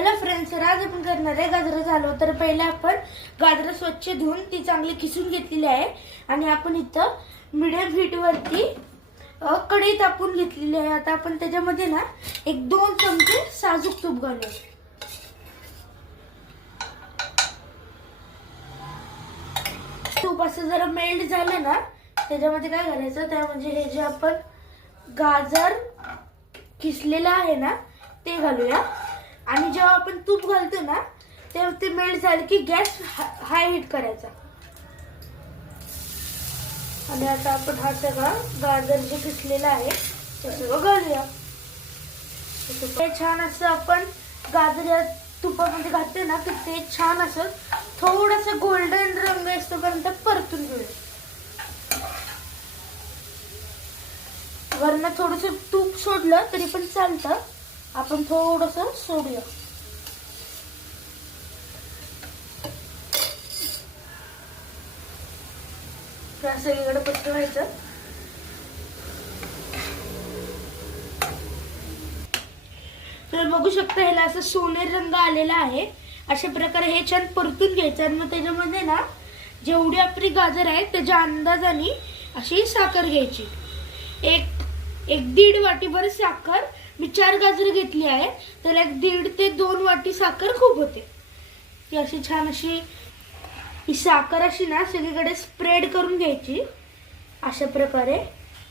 Hello friends, आज आपण करणार आहे गाजराचा हलवा। तर पहिले आपण गाजर स्वच्छ धुवून ती चांगली किसून घेतलेली आहे आणि आपण इथं मीडियम हीट वरती कढई तापवून घेतलेली आहे। आता आपण त्याच्यामध्ये ना 1-2 चमचे साजूक तूप घालूया। तूप असं जरा मेल्ट झालं ना त्याच्यामध्ये काय घालायचं, त्यामध्ये हे जे आपण गाजर किसलेलं आहे ना ते घालूया। आणि जेव्हा आपण तूप घालतो ना तेव्हा ते मेल्ट झालं की गॅस हाय हीट करायचा। आणि आता आपण हा सगळा गाजर जे किसलेला आहे ते सगळं घालूया। ते छान असं आपण गाजर या तुपामध्ये घालतो ना की ते छान असं थोडंसं गोल्डन रंग येईपर्यंत परतून घेऊया। वरनं थोडंसं तूप सोडलं तरी पण चालतं, आपण थोडंसं सोडूया। सगळीकडे पसरवायचं। तर बघू शकता ह्याला असं सोनेरी रंग आलेला आहे। अशा प्रकारे हे छान परतून घ्यायचं आणि मग त्याच्यामध्ये ना जेवढी आपली गाजर आहे त्याच्या अंदाजाने अशी साखर घ्यायची। एक दीड वाटीभर साखर, मी 4 गाजर घेतली आहे तर 1.5 ते 2 वाटी साखर खूप होते। ती अशी छान अशी ही साखर अशी ना सगळीकडे स्प्रेड करून घ्यायची अशा प्रकारे।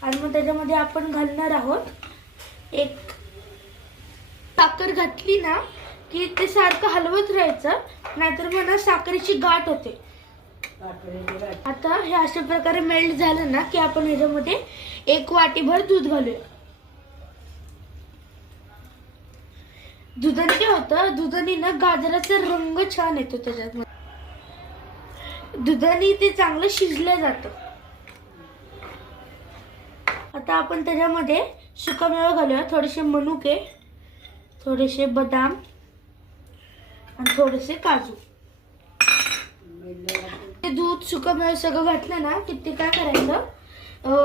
आणि मग त्याच्यामध्ये आपण घालणार आहोत एक साखर घातली ना की ते सारखं हलवत राहायचं, नाहीतर मग ना साखरेची गाठ होते। आता हे अशा प्रकारे मेल्ट झालं ना की आपण ह्याच्यामध्ये 1 वाटीभर दूध घालूया। दुधाने काय होतं, दुधाने ना गाजराचा रंग छान येतो त्याच्यात, दुधाने ते चांगलं शिजलं जातं। आता आपण त्याच्यामध्ये सुकामेवा घालूया, थोडेसे मनुके, थोडेसे बदाम आणि थोडेसे काजू। ते दूध सुकामेवा सगळं घातलं ना की ते काय करायचं,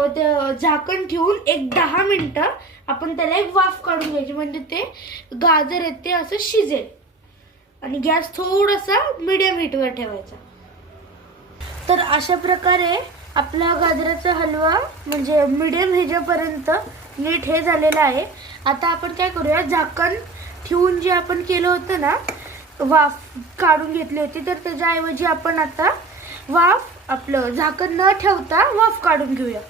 ते झाकण ठेवून 10 मिनिटं आपण त्याला एक वाफ काढून घ्यायची, म्हणजे ते गाजर आहे ते असं शिजेल। आणि गॅस थोडासा मीडियम हीटवर ठेवायचा। तर अशा प्रकारे आपला गाजराचा हलवा म्हणजे मीडियम ह्याच्यापर्यंत नीट हे झालेला आहे। आता आपण काय करूया, झाकण ठेवून जे आपण केलं होतं ना वाफ काढून घेतली होती, तर त्याच्याऐवजी आपण आता वाफ आपलं झाकण न ठेवता वाफ काढून घेऊया।